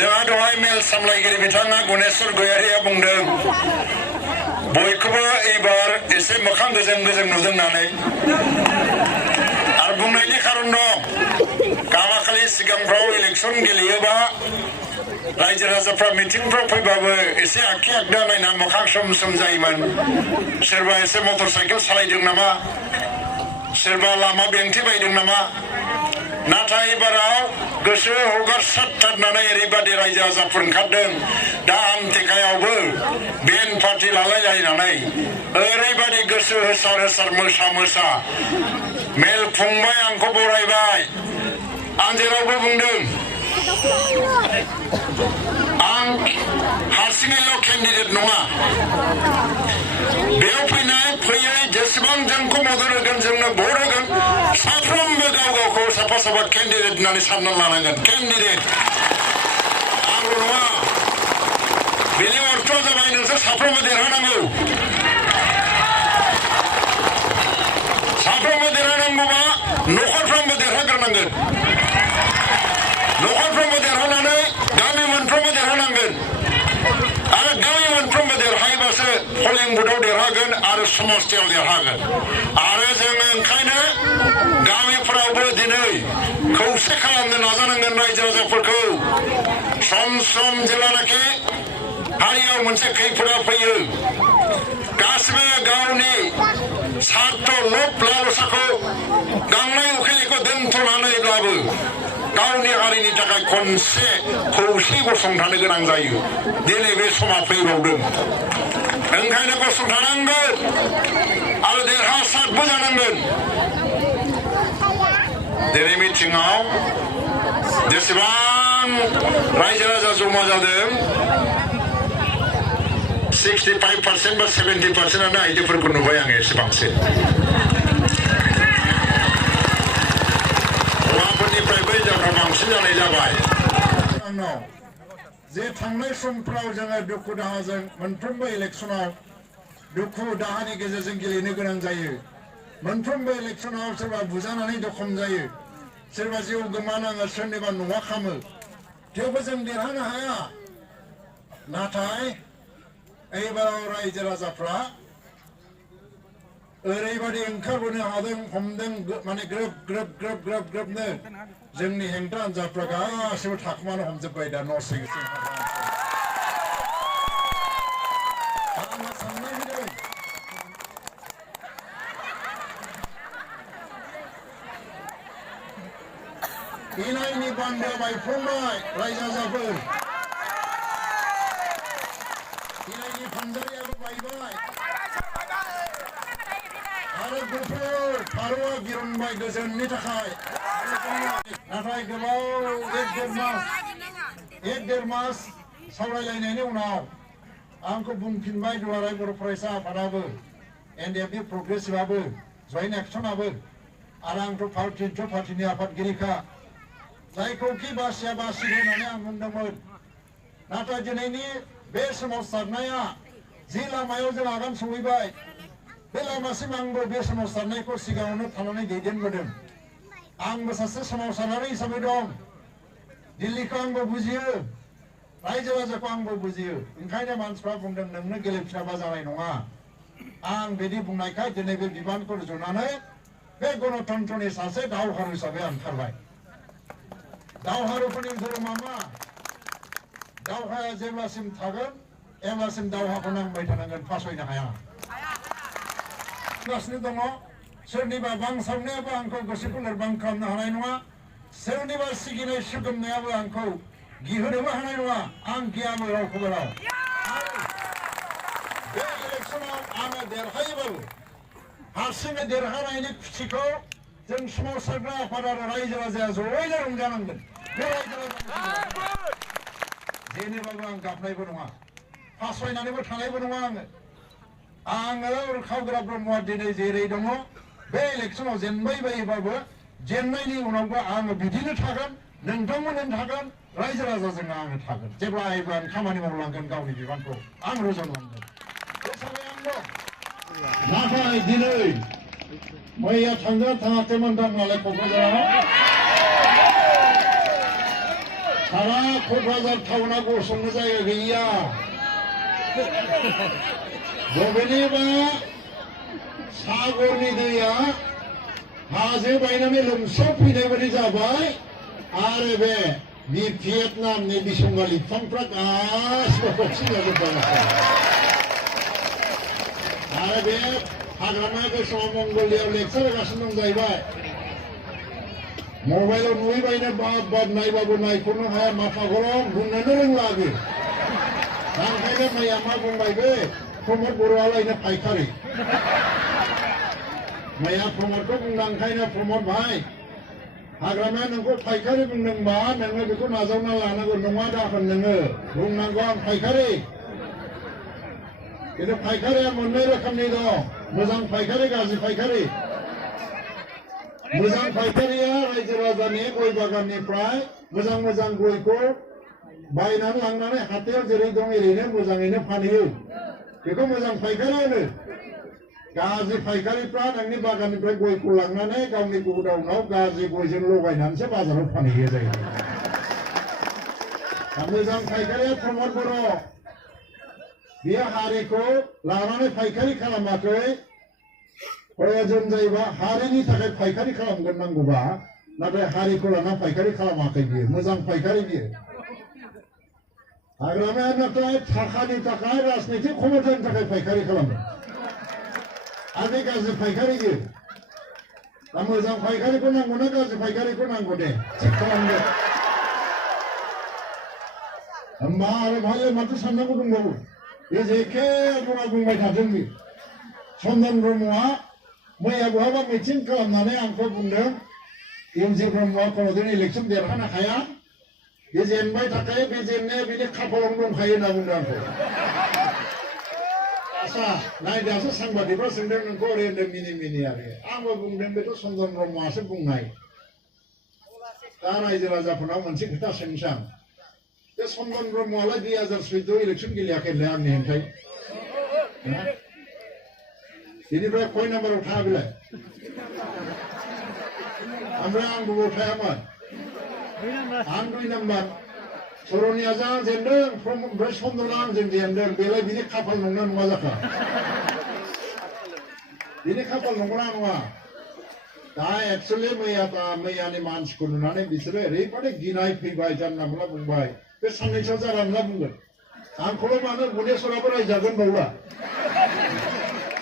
जोंहा दहाय मेल सामलायगिरि बिथाङा गुनेश्वर गयारिया बुंदों बयखौबो एबार एसे मोखां गोजों गोजों नुदों होननानै आरो बुंनायनि खारन दं गामाखालि सिगांफ्राव इलेक्सन गेलेयोबा रायजो राजाफ्रा मिटिंफ्राव फैबाबो एसे आखि आगदा नायना मोखां सम सम जायोमोन सोरबा एसे मटर साइकेल सालायदों नामा सोरबा लामा बेंथे बायदों नामा नाथाय एबाराव गोसो हगारसारथारनानै ओरैबादि रायजो राजाफोर ओंखारदों दा आमथेखायावबो बेन पार्टि लालायलायनानै ओरैबादि गोसो होसार होसार मोसा मोसा मेल खुंबाय आंखौ बरायबाय आं जेरावबो बुंदों आं हारसिङैल' केन्डिडेट नङा बेयाव फैयै जेसेबां जोंखौ मदद होगोन जोंनो भट होगोन साफ्रोमबो गाव गावखौ साफा साफा केन्डिडेट होननानै सानना लानांगोन केन्डिडेट आंल' नङा बेनि अर्थआ जाबाय नोंसोर साफ्रोमबो देरहानांगौ साफ्रोमबो देरहानांगौबा न'खरफ्रोमबो देरहाग्रोनांगोन न'खरफ्रोमबो देरहानानै गामि मोनफ्रोमबो देरहानांगोन आरो गामि मोनफ्रोमबो देरहायोबासो पलिं बुथआव देरहागोन आरो समस्थियाव देरहागोन आरो जोङो ओंखायनो गामिफोरावबो दिनै खौसे खालामनो नाजानांगोन रायजो राजाफोरखौ सम सम जेब्लानाखि हारियाव मोनसे खैफोदा फैयो गासिबो गावनि सार्थ लब लालसाखौ गांनाय उखैनायखौ दोनथ'नानैब्लाबो गावनि हारिनि थाखाय खनसे खौसे गसंथानो गोनां जायो दिनै बे समा फैबावदों ओंखायनो गसंथानांगोन आरो देरहासारबो जानांगोन दिनै मिटिङाव जेसेबां रायजो राजा जमा जादों 65% बा 70%आनो आइजोफोरखौ नुबाय आङो एसे बांसिन हौवाफोरनिफ्रायबो हिनजावफ्रा बांसिन जानाय जाबाय जे थांनाय समफ्राव जोङो दुखु दाहाजों मोनफ्रोमबो इलेक्सनाव दुखु दाहानि गेजेरजों गेलेनो गोनां जायो मोनफ्रोमबो इलेक्सनाव सोरबा बुजानानै दखम जायो सोरबा जिउ गोमानाङो सोरनिबा न'आ खामो थेवबो जों देरहानो हाया नाथाय एबाराव रायजो राजाफ्रा ओरैबादि ओंखारबोनो हादों हमदों माने ग्रोब ग्रोब ग्रोब ग्रोब ग्रोबनो जोंनि हेंथा हान्जाफ्रा गासिबो थाखुमानो हमजोब्बाय दा न' सिं सिं आंहा साननाय फैदों इनायनि बान्दोआ बायफ्लंबाय रायजो राजाफोर इनायनि फानजारियाबो बायबाय आरो गुफुर फारौआ बिरनबाय गोजोननि थाखाय नाथाय गोबाव एक देर मास सावरायलायनायनि उनाव आंखौ बुंफिनबाय दुलाराय बर' फरायसा आफादाबो एनडिएफबि प्रग्रेसिभआबो जयेन्ट एक्सनाबो आरो आंथ' पार्टिनि आफादगिरिखा जायखौखि बासिया बासि होननानै आं बुंदोंमोन नाथाय दिनैनि बे सोमावसारनाया जि लामायाव जों आगान सहैबाय बे लामासिम आंबो बे सोमावसारनायखौ सिगाङावनो थानानै दैदेनबोदों आंबो सासे सोमावसारारि हिसाबै दं दिल्लीखौ आंबो बुजियो रायजो राजाखौ आंबो बुजियो ओंखायनो मानसिफ्रा बुंदों नोंनो गेलेफिनाबा जानाय नङा आं बिदि बुंनायखाय दिनै बे बिबानखौ रुजुनानै बे गणतन्त्रनि सासे दावहारु हिसाबै ओंखारबाय दावहारुफोरनि धोरोमा मा दावहाया जेब्लासिम थागोन एब्लासिम दावहाखौ नांबाय थानांगोन फासयनो हाया गासिनो दङ सोरनिबा बांसावनायाबो आंखौ गोसोखौ लोरबां खालामनो हानाय नङा सोरनिबा सिगिनाय सोगोमनायाबो आंखौ गिहोनोबो हानाय नङा आं गियाबो रावखौबो राव बे इलेक्सनाव आङो देरहायोबाबो हारसिङै देरहानायनि खुसिखौ जों सोमावसारग्रा आफाद आरो रायजो राजाया जयैनो रंजानांगोन बे रायजो राजा जेनेबाबो आं गाबनायबो नङा फासयनानैबो थानायबो नङा आङो उरखावग्रा ब्रह्मआ दिनै जेरै दङ बे इलेक्सनाव जेनबाय बायोबाबो जेननायनि उनावबो आङो बिदिनो थागोन नोंथांमोननो थागोन रायजो राजाजों आङो थागोन जेब्लायबो आं खामानि मावलांगोन गावनि बिबानखौ आं रुजुनलांगोन हिसाबै आं दं नाथाय दिनै मैया थांगोन थाङाखैमोन दं नालाय क'क्राझाराव सारा क'क्राझार टाउना गसंनो जायगा गैया बबेनिबा सागरनि दैया हाजो बायनानै लोमसावफैनाय बायदि जाबाय आरो बे भियेटनामनि बिसंगालि बिफांफ्रा गासिबो फबसिन जाजोब्बाय आरो बे हाग्रामा बे समाव मंगलियाव लेक्सार होगासिनो दं जाहैबाय मबाइलाव नुहैबायनो बाब बाब नायबाबो नायख'नो हाया माथा गरम बुंनोनो रोंला आगो ओंखायनो मैया मा बुंबाय बे प्रमद बर'आलायनो फायखारि मैया प्रमदखौ बुंदों ओंखायनो प्रमद भाई हाग्रामाया नोंखौ फायखारि बुंदोंबा नोङो बेखौ नाजावना लानांगौ नङा दाहोन नोङो बुंनांगौ आं फायखारि खिन्थु फायखारिया मोननै रोखोमनि दं मोजां फायखारि गाज्रि फायखारि मोजां फायखारिया रायजो राजानि गय बागाननिफ्राय मोजां मोजां गयखौ बायनानै लांनानै हाथायाव जेरै दं ओरैनो मोजाङैनो फानहैयो बेखौ मोजां फायखारि होनो गाज्रि फायखारिफ्रा नोंनि बागाननिफ्राय गयखौ लांनानै गावनि गडाउनाव गाज्रि गयजों लगायनानैसो बाजाराव फानहैयो जायो मोजां फायखारिया प्रमद बर' बियो हारिखौ लानानै फायखारि खालामाखै प्रयजन जायोबा हारिनि थाखाय फायखारि खालामगोन नांगौबा नाथाय हारिखौ लाना फायखारि खालामाखै बियो मोजां फायखारि बियो हाग्रामाया नाथाय थाखानि थाखाय राजनितिक क्षमतानि थाखाय फायखारि खालामो आरो बे गाज्रि फायखारि बियो दा मोजां फायखारिखौ नांगौ ना गाज्रि फायखारिखौ नांगौ दे थिग खालामदो होमबा आरो भाइ माथो साननांगौ दंबावो बे जेखे बुंबाय थादों बे चन्दन ब्रह्मआ मैया बहाबा मिटिं खालामनानै आंखौ बुंदों इउजि ब्रह्मआ कोनोदिन इलेक्सन देरहानो हाया बे जेनबाय थाखायो बे जेननाया बिनि खाफालावनो दंखायो होनना बुंदों आंखौ आसा नायदासो सांबादिकफ्रा सोंदों नोंखौ ओरै होनदों मिनि मिनि आरो आंबो बुंदों बेथ' चन्दन ब्रह्मआसो बुंनाय दा रायजो राजाफोरनाव मोनसे खोथा सोंनोसै आं बे चन्दन ब्रह्मआलाय 2014 इलेक्सन गेलेयाखैलै आंनि हेंथायै बेनिफ्राय कय नाम्बाराव थाङा बेलाय ओमफ्राय आं बबाव थायामोन आं 2 नाम्बार सरनिया जा जेनदों ओमफ्राय चन्दना आंजों जेनदों बेलाय बिनि खाफाल नंना नङा जाखा बिनि खाफाल नंगौना नङा दा एक्सुवेलि मैयानि मानसिखौ नुनानै बिसोरो ओरैबादि गिनाय फैबाय जानला मोनला बुंबाय बे साननैसोआव जानला मोनला बुंगोन आंखौल' मानो गुनेश्वराबो रायजागोन बावला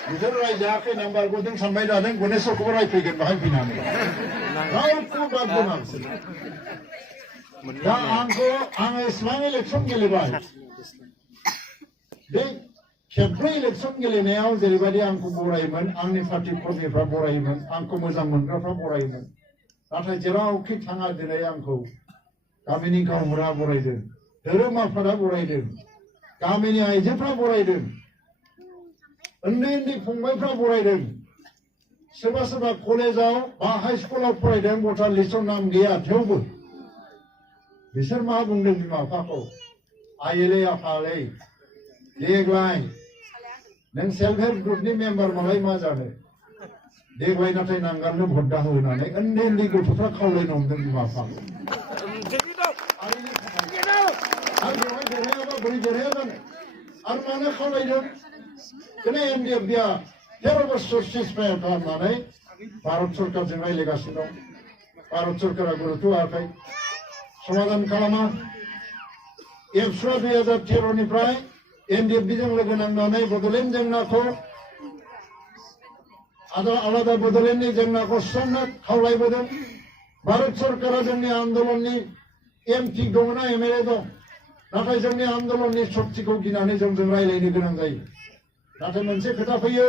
बिसोर रायजायाखै नाम्बार गुदों सानबाय जादों गुनेश्वरखौबो रायफैगोन बाहाय फैनानै रावखौबो बाद दोना बिसोर दा आङो इसिबां इलेक्सन गेलेबाय बे खेबब्रै इलेक्सन गेलेनायाव जेरैबायदि आंखौ बरायोमोन आंनि पार्टी कर्मीफ्रा बरायोमोन आंखौ मोजां मोनग्राफ्रा बरायोमोन नाथाय जेरावखि थाङा दिनै आंखौ गामिनि गावबुरा बरायदों धोरोम आफादा बरायदों गामिनि आइजोफ्रा बरायदों उन्दै उन्दै फंबायफ्रा बरायदों सोरबा सोरबा कलेजाव बा हाई स्कुलाव फरायदों भटार लिस्टआव नाम गैया थेवबो बिसोर मा बुंदों बिमा बिफाखौ आइलै आफालै देग्लाय नों सेल्फ हेल्प ग्रुपनि मेम्बार मालाय मा जानो देग्लाय नाथाय नांगालनो भट दाहो होननानै उन्दै उन्दै गथ'फ्रा खावलायनो हमदों बिमा बिफाखौ आरो बेवहाय देरहायाबा बोरै देरहाया जानो आरो मानो खावलायदों दिनै एनडिएफबिआ 13 बोसोर सिजफायार खालामनानै भारत सरकारजों रायज्लायगासिनो दं भारत सरकारा गुरुत्व होआखै समाधान खालामा एबसुआ 2013निफ्राय एनडिएफबिजों लोगो नांनानै बड'लेण्ड जेंनाखौ आलादा बड'लेण्डनि जेंनाखौ सुस्रांनो खावलायबोदों भारत सरकारा जोंनि आन्दलननि एमपि दंना एमएलए दं नाथाय जोंनि आन्दलननि शक्तिखौ गिनानै जोंजों रायज्लायनो गोनां जायो नाथाय मोनसे खोथा फैयो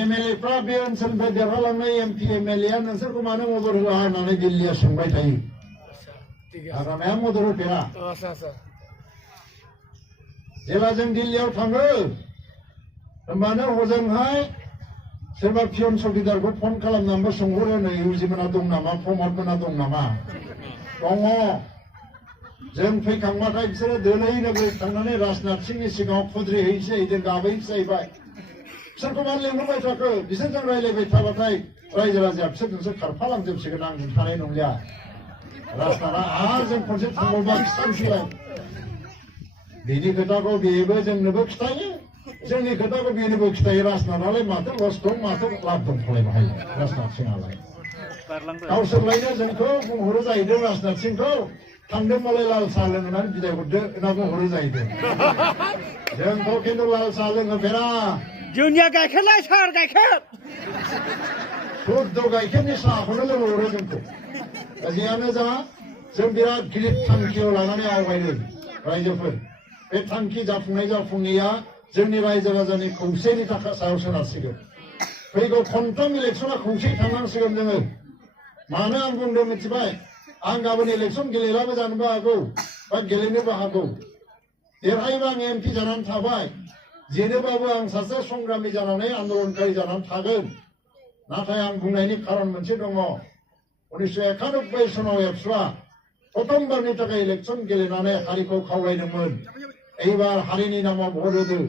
एमएलएफ्रा बे ओनसोलनिफ्राय देरहालांनाय एमपि एमएलएआ नोंसोरखौ मानो मदद होआ होननानै दिल्लीया सोंबाय थायो हाग्रामाया मदद होफेरा जेब्ला जों दिल्लीयाव थाङो होमबानो हजोंहाय सोरबा पियन चौकिदारखौ फन खालामनानैबो सोंहरो नै इउजिमोना दं नामा प्रमदमोना दं नामा दङ जों फैखांबाथाय बिसोरो दोलैनो थांनानै राजनाथ सिंहनि सिगाङाव खुद्रि हैसै जों गाबैसै जाहैबाय बिसोरखौ मानो लेंहरबाय थाखो बिसोरजों रायज्लायबाय थाबाथाय रायजो राजाया बिसोरजोंसो खारफालांजोबसिगोन आंजों थानाय नंलिया राजनाथआ आरो जों खनसे थांबावबा खिथानोसैलाय बिनि खोथाखौ बेबो जोंनोबो खिथायो जोंनि खोथाखौ बेनोबो खिथायो राजनाथआलाय माथो लस दं माथो लाब दं खालाय बाहाय राजनाथ सिंहालाय गावसोरलायनो जोंखौ बुंहरो जाहैदों राजनाथ सिंखौ थांदोंबालाय लाल साहा लोंनानै बिदाय हरदो होनना बुंहरो जाहैदों जोंखौ खिन्थु लाल साहा लोंहोफेरा जोंनिया गाइखेरलाय सार गाइखेर शुद्ध गाइखेरनि साहाखौनो लोंहरो जोंखौ जियानो जा जों बिराद गिलिर थांखियाव लानानै आवगायदों रायजोफोर बे थांखि जाफुङैया जोंनि रायजो राजानि खौसेनि थाखाय सायाव सोनारसिगोन फैगौ खनथाम इलेक्सना खौसे थांनांसिगोन जोङो मानो आं बुंदों मिथिबाय आं गाबोन इलेक्सन गेलेलाबो जानोबो हागौ बा गेलेनोबो हागौ देरहायोबा आं एमपि जानानै थाबाय जेनोबाबो आं सासे संग्रामि जानानै आन्दलनकारि जानानै थागोन नाथाय आं बुंनायनि खारन मोनसे दङ 1991 सनाव एबसुआ प्रथमबारनि थाखाय इलेक्सन गेलेनानै हारिखौ खावलायदोंमोन এইবার हारिनि नामाव भट होदो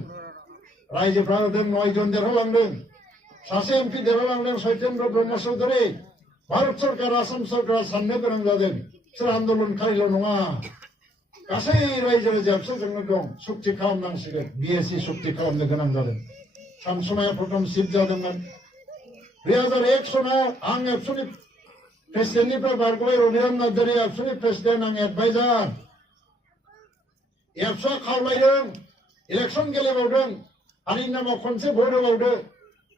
रायजोफ्रा होदों 9 जन देरहालांदों सासे एमपि देरहालांदों सत्येन्द्र ब्रह्म चौधुरी भारत सरकार आसाम सरकार साननो गोनां जादों बिसोर आन्दलनकारिल' नङा गासै रायजो राजायाबो जोंनो दं सुक्ति खालामनांसिगोन बिएसि सुक्ति खालामनो गोनां जादों सानसुमाया प्रथम सिट जादोंमोन 2001 सनाव आं एबसुनि प्रेसिडेन्टनिफ्राय बारग'बाय रबिराम नार्जारि एबसुनि प्रेसिडेन्ट आं एडभाइजार एबसुआ खावलायदों इलेक्सन गेलेबावदों हारिनि नामाव खनसे भट होबावदो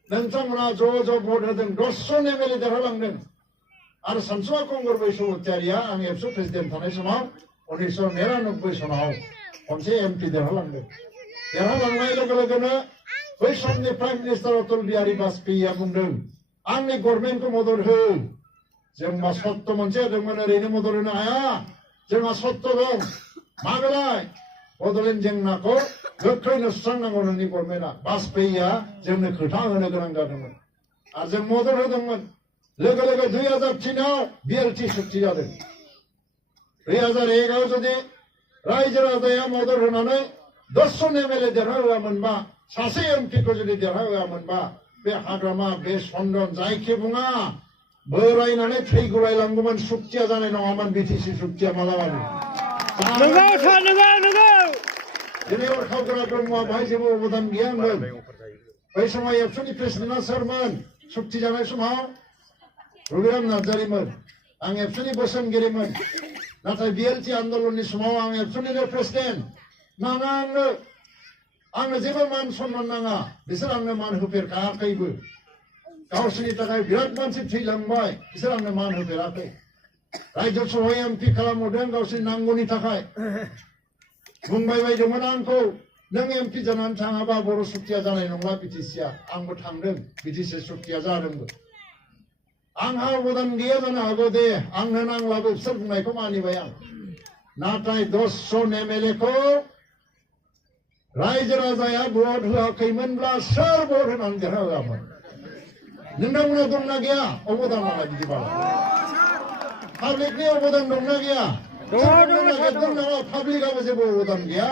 नोंथांमोना ज' ज' भट होदों 10 जन एमएलए देरहालांदों आरो सानसुमा कंगर बैसुमतारिया आं एबसु प्रेसिडेन्ट थानाय समाव 1999 सनाव खनसे एमपि देरहालांदों देरहालांनाय लोगो लोगोनो बै समनि प्राइम मिनिस्टार अटल बिहारी बाजपेयीया बुंदों आंनि गभर्नमेन्टखौ मदद हो जोंहा सत्त मोनसे होदोंमोन ओरैनो मदद होनो हाया जोंहा सत्त दं मा बेलाय बड'लेण्ड जेंनाखौ गोख्रैनो सुस्रांनांगौ नोंनि गभर्नमेन्टआ बाजपेयीया जोंनो खोथा होनो गोनां जादोंमोन आरो जों मदद होदोंमोन लोगो लोगो 2003 आव बिएलटि सुक्ति जादों 2001 आव जुदि रायजो राजाया मदद होनानै 10 जन एमएलए देरहाहोआमोनबा सासे एमपिखौ जुदि देरहाहोआमोनबा बे हाग्रामा बे सन्दन जायखि बुङा बोरायनानै थै गुलायलांगौमोन सुक्तिया जानाय नङामोन बिटिसि सुक्तिया मालाबाबो नंगौ सार नंगौ दिनै अरखाबगोरा ब्रह्मआ बाहाय जेबो अबदान गैया होनदों बै समाव एबसुनि प्रेसिडेन्टआ सोरमोन सुक्ति जानाय समाव रबिराम नार्जारिमोन आं एबसुनि बोसोनगिरिमोन नाथाय बिएलटि आन्दलननि समाव आं एबसुनिनो प्रेसिडेन्ट नाङा आंनो जेबो मान सन्मान नाङा बिसोर आंनो मान होफेरखायाखैबो गावसोरनि थाखाय बिराद मानसि थैलांबाय बिसोर आंनो मान होफेराखै रायजो सभायाव एमपि खालामहरदों गावसोरनि नांगौनि थाखाय बुंबाय बायदोंमोन आंखौ नों एमपि जानानै थाङाबा बर' सुक्तिया जानाय नंला बिटिसिआ आंबो थांदों बिटिसि सुक्तिया जादोंबो आंहा अबदान गैया जानो हागौ दे आंनो नांलाबो बिसोर बुंनायखौ मानिबाय आं नाथाय 10 जन एमएलएखौ रायजो राजाया भट होआखैमोनब्ला सोर भट होनानै देरहाहोआमोन नोंथांमोना दंना गैया अबदान नालाय बिदिबा पाब्लिकनि अबदान दंना गैया पाब्लिकआबो जेबो अबदान गैया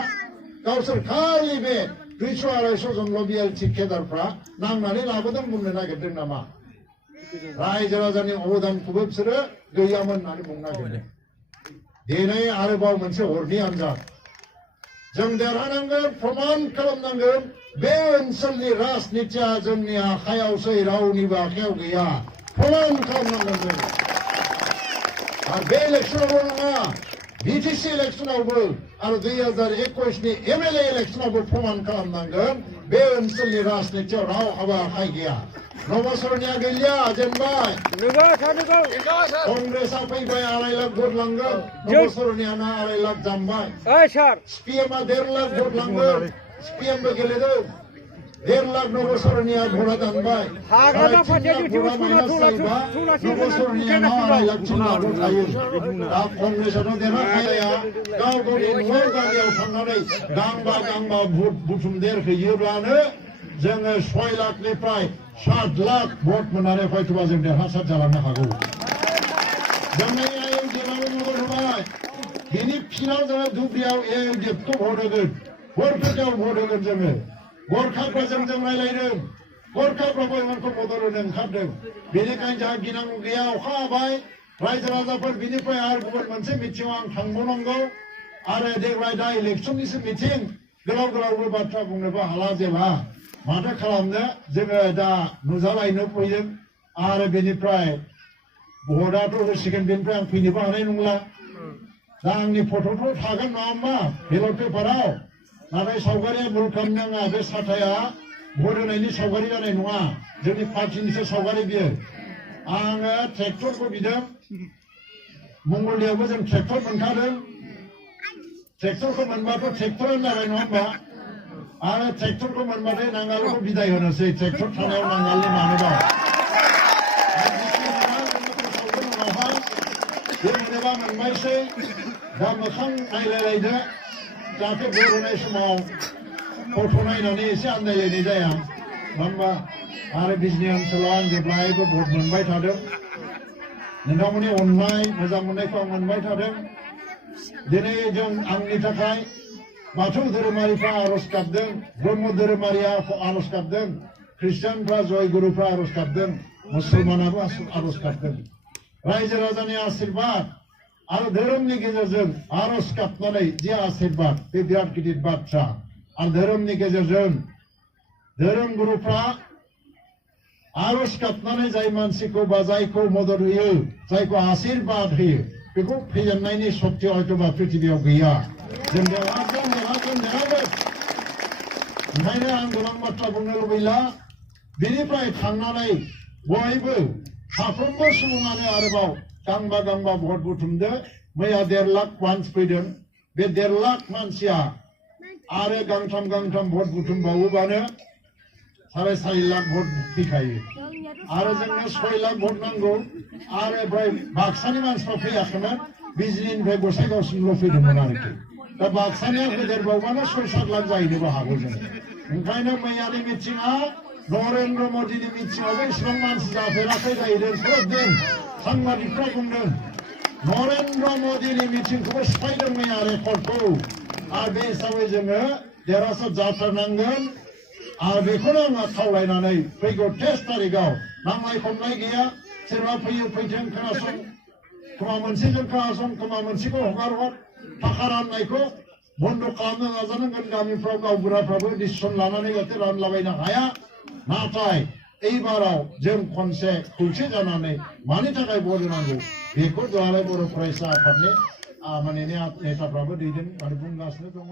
गावसोर खालि बे 200-250 जनल' बिएलटि केडारफ्रा नांनानै लाबोदों बुंनो नागिरदों नामा रायजो राजानि अबदानखौबो बिसोरो गैयामोन होननानै बुंनो नागिरदों दिनै आरोबाव मोनसे हरनि आन्जाद जों देरहानांगोन प्रमान खालामनांगोन बे ओनसोलनि राजनितिया जोंनि आखायावसो रावनिबो आखायाव गैया प्रमान खालामनांगोन जों आरो बे इलेक्सनावल' नङा बिटिसि इलेक्सनावबो आरो 2021 नि एमएलए इलेक्सनावबो प्रमान खालामनांगोन बे ओनसोलनि राजनितियाव रावहाबो आखाइ गैया नबसरनिया गैलिया जेनबाय कंग्रेसआ फैबाय 2.5 लाख भट लांगोन नबसरनियाना 2.5 लाख जामबाय सिपिएमआ 1.5 लाख भट लांगोन सिपिएमबो गेलेदों 1.5 लाख नबसरनिया भटआ दानबाय नबसरनियाना 2.5 लाख चिन्ता भट थायो दा कंग्रेसआथ' देरहाखाया गाव गावनि न'आव गामियाव थांनानै गांबा भट बुथुमदेरहैयोब्लानो जोङो 6 लाखनिफ्राय 7 लाख भट मोननानै हयतोबा जों देरहासार जालांनो हागौ जोंनि आइएलडिएफआबो मदद होबाय बिनि फिनाव जोङो धुब्रियाव एएलडिएफखौ भट होगोन बरपेटायाव भट होगोन जोङो गरखाफोरजों जों रायलायदों गरखाफ्राबो इमानखौ मदद होनो ओंखारदों बेनिखायनो जोंहा गिनांगौ गैया अखा हाबाय रायजो राजाफोर बिनिफ्राय आरो गुबुन मोनसे मिथिङाव आं थांबावनांगौ आरो देग्लाय दा इलेक्सननिसो मिथिं गोलाव गोलावबो बाथ्रा बुंनोबो हाला जेला माथो खालामनो जोङो दा नुजालायनो फैदों आरो बेनिफ्राय भटआथ' होसिगोन बेनिफ्राय आं फैनोबो हानाय नंला दा आंनि फट'थ' थागोन नङा होमबा बेलट पेपाराव नाथाय सावगारिया भुल खालामनाङा बे साथाया भट होनायनि सावगारि जानाय नङा जोंनि पार्टिनिसो सावगारि बियो आङो ट्रेक्टरखौ बिदों मंगलदैयावबो जों ट्रेक्टर मोनखादों ट्रेक्टरखौ मोनबाथ' ट्रेक्टरानो जाबाय नङा होमबा आरो ट्रेक्टरखौ मोनबाथाय नांगालखौ बिदाय होनोसै ट्रेक्टर थानायाव नांगालनि मानोबा बे मोनोबा मोनबायसै दा मोखां नायलायलायदो जाहाथे भट होनाय समाव फट' नायनानै एसे आन्दायलायनाय जाया नङा होमबा आरो बिजनि ओनसोलाव आं जेब्लायबो भट मोनबाय थादों नोंथांमोननि अननाय मोजां मोननायखौ आं मोनबाय थादों दिनै जों आंनि थाखाय बाथौ धोरोमारिफ्रा आर'ज गाबदों ब्रह्म धोरोमारिया आर'ज गाबदों ख्रिस्टियानफ्रा जयगुरुफ्रा आर'ज गाबदों मुसलमानाबो आर'ज गाबदों रायजो राजानि आशीर्बाद आरो धोरोमनि गेजेरजों आर'ज गाबनानै जे आशीर्बाद बे बिराद गिदिर बाथ्रा आरो धोरोमनि गेजेरजों धोरोम गुरुफ्रा आर'ज गाबनानै जाय मानसिखौ बा जायखौ मदद होयो जायखौ आशीर्बाद होयो बेखौ फेजेननायनि सक्ति हयतोबा पृथिबियाव गैया जों देरहागोन ओंखायनो आं गोबां बाथ्रा बुंनो लुबैला बेनिफ्राय थांनानै बयबो साफ्रोमबो सुबुङानो आरोबाव गांबा गांबा भट बुथुमदो मैया 1.5 लाख मानसि फैदों बे 1.5 लाख मानसिया आरो गांथाम भट बुथुमबावोबानो 4.5 लाख भट फैखायो आरो जोंनो 6 लाख भट नांगौ आरो ओमफ्राय बाक्सानि मानसिफ्रा फैयाखैमोन बिजनिनिफ्राय गसाइगावसिमल' फैदोंमोन आरोखि दा बाक्सानिया फेदेरबावबानो 6-7 लाख जाहैनोबो हागौ जों ओंखायनो मैयानि मिथिङा नरेन्द्र मदिनि मिथिङावबो इसिबां मानसि जाफेराखै जाहैदों खोब दिन साংবাদিকफ्रा बुंदों नरेन्द्र मदिनि मिथिंखौबो सिफायदों मैया रेकर्डखौ आरो बे हिसाबै जोङो देरहासार जाथारनांगोन आरो बेखौनो आङो खावलायनानै फैगौ 23 तारिखआव नांलाय खमलाय गैया सोरबा फैयो फैथों खोनासं खोमा मोनसेजों खोनासं खोमा मोनसेखौ हगार हर थाखा राननायखौ बन्द खालामनो नाजानांगोन गामिफ्राव गावबुराफ्राबो डिसिसन लानानै जाहाथे रानलाबायनो हाया नाथाय এইবাराव जों खनसे खौसे जानानै मानि थाखाय भट होनांगौ बेखौ दुलाराय बर' फरायसा आफादनि माने नेताफ्राबो दैदेन बुंगासिनो दङ।